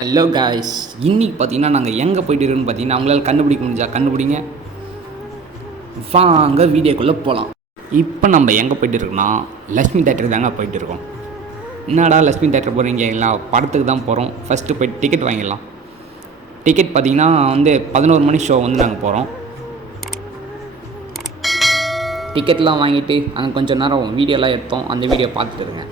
Hello guys, இன்றைக்கி பார்த்தீங்கன்னா நாங்கள் எங்கே போயிட்டு இருக்கோன்னு பார்த்தீங்கன்னா அவங்களால கண்டுபிடிக்க முடிஞ்சா கண்டுபிடிங்க. வாங்க வீடியோக்குள்ளே போகலாம். இப்போ நம்ம எங்கே போயிட்டு இருக்கோம்னா லக்ஷ்மி தேட்டருக்கு தாங்க போயிட்டு இருக்கோம். என்னடா லக்ஷ்மி தேட்டர் போகிறீங்க? எல்லாம் படத்துக்கு தான் போகிறோம். ஃபஸ்ட்டு போய்ட்டு டிக்கெட் வாங்கிடலாம். டிக்கெட் பார்த்தீங்கன்னா 11 மணி ஷோ நாங்கள் போகிறோம். டிக்கெட்லாம் வாங்கிட்டு அங்கே கொஞ்சம் நேரம் வீடியோலாம் எடுத்தோம். அந்த வீடியோ பார்த்துட்டு இருங்க.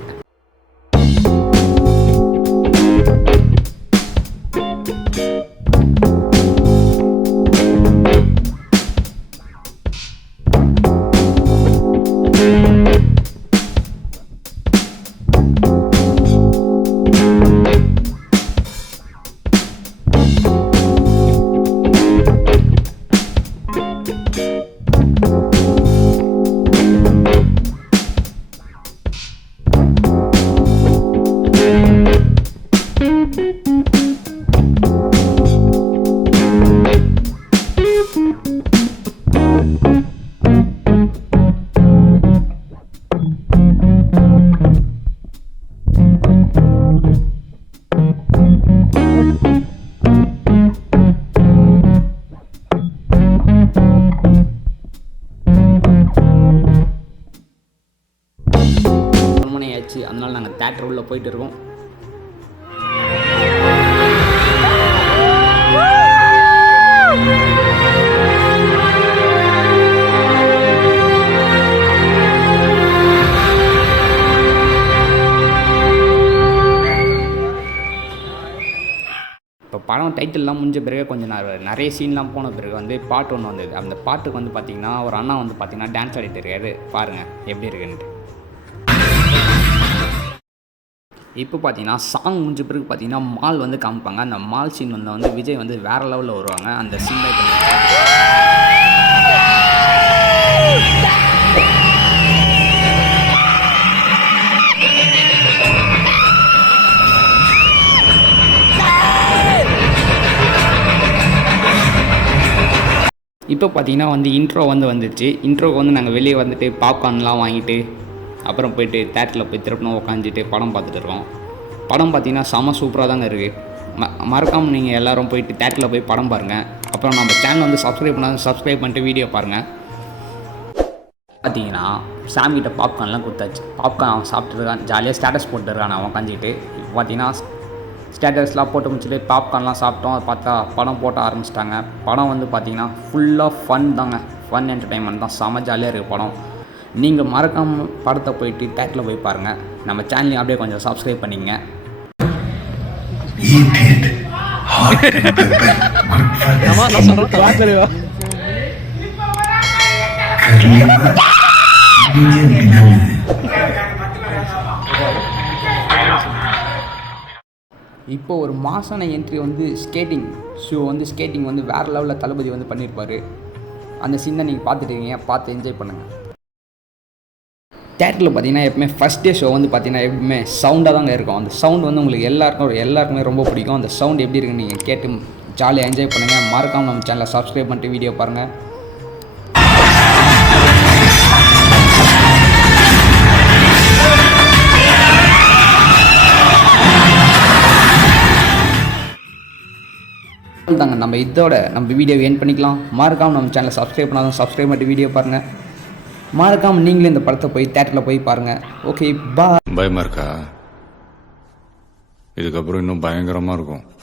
அதனால் நாங்கள் தேட்டர் உள்ளே போயிட்டு இருக்கோம். இப்போ படம் டைட்டில்லாம் முடிஞ்ச பிறகு கொஞ்சம் நிறைய சீன்லாம் போன பிறகு பாட்டு ஒன்று வந்தது. அந்த பாட்டுக்கு பார்த்திங்கன்னா ஒரு அண்ணா பார்த்திங்கன்னா டான்ஸ் ஆடிட்டு இருக்காரு. பாருங்கள் எப்படி இருக்குன்ட்டு. இப்போ பார்த்தீங்கன்னா சாங் முடிஞ்ச பிறகு பார்த்தீங்கன்னா மால் காமிப்பாங்க. அந்த மால் சீன் விஜய் வேறு லெவலில் வருவாங்க. அந்த சீன் இப்போ பார்த்தீங்கன்னா இன்ட்ரோ வந்துடுச்சு. இன்ட்ரோக்கு நாங்கள் வெளியே பாப்கார்ன்லாம் வாங்கிட்டு அப்புறம் போய்ட்டு தேட்டரில் போய் திருப்பணும் உட்காந்துட்டு படம் பார்த்துட்டு இருக்கோம். படம் பார்த்திங்கன்னா செம சூப்பராக தாங்க இருக்குது. மறக்காமல் நீங்கள் எல்லோரும் போயிட்டு தேட்டரில் போய் படம் பாருங்கள். அப்புறம் நம்ம சேனல் சப்ஸ்கிரைப் பண்ணாலும் சப்ஸ்கிரைப் பண்ணிட்டு வீடியோ பாருங்கள். பார்த்தீங்கன்னா சாமிகிட்ட பாப்கார்ன்லாம் கொடுத்தாச்சு. பாப்கார்ன் அவன் சாப்பிட்டுருக்கான், ஜாலியாக ஸ்டேட்டஸ் போட்டுருக்கான் அவன் உட்காந்துட்டு. இப்போ பார்த்தீங்கன்னா ஸ்டேட்டஸ்லாம் போட்டு முடிச்சுட்டு பாப்கார்ன்லாம் சாப்பிட்டோம். அதை பார்த்தா படம் போட்ட ஆரம்பிச்சிட்டாங்க. படம் பார்த்திங்கன்னா ஃபுல்லாக ஃபன் தாங்க. ஃபன் என்டர்டைன்மெண்ட் தான். செம ஜாலியாக இருக்குது படம். நீங்கள் மறக்காமல் படத்தை போயிட்டு தேட்டரில் போய் பாருங்கள். நம்ம சேனலையும் அப்படியே கொஞ்சம் சப்ஸ்கிரைப் பண்ணிங்க. இப்போ ஒரு மாசான என்ட்ரி ஸ்கேட்டிங் ஷோ ஸ்கேட்டிங் வேறு லெவலில் தளபதி பண்ணியிருப்பார். அந்த சீனை நீங்கள் பார்த்துட்டீங்க, பார்த்து என்ஜாய் பண்ணுங்கள். தேட்டரில் பார்த்தீங்கன்னா எப்பவுமே ஃபஸ்ட் டே ஷோ பார்த்தீங்கன்னா எப்பவுமே சவுண்டாக தாங்க இருக்கும். அந்த சவுண்ட் உங்களுக்கு எல்லாருக்குமே ரொம்ப பிடிக்கும். அந்த சவுண்ட் எப்படி இருக்குன்னு நீங்கள் கேட்டு ஜாலியாக என்ஜாய் பண்ணுங்கள். மறக்காமல் நம்ம சேனலை சப்ஸ்கிரைப் பண்ணிட்டு வீடியோ பாருங்கள். தாங்க நம்ம வீடியோ எண்ட் பண்ணிக்கலாம். மறக்காமல் நம்ம சேனலை சப்ஸ்கிரைப் பண்ணாலும் சப்ஸ்கிரைப் பண்ணிட்டு வீடியோ பாருங்கள். மறக்காமல் நீங்களே இந்த படத்தை போய் தேட்டரில் போய் பாருங்கள். ஓகே, பாய். பயமா இருக்கா? இதுக்கப்புறம் இன்னும் பயங்கரமாக இருக்கும்.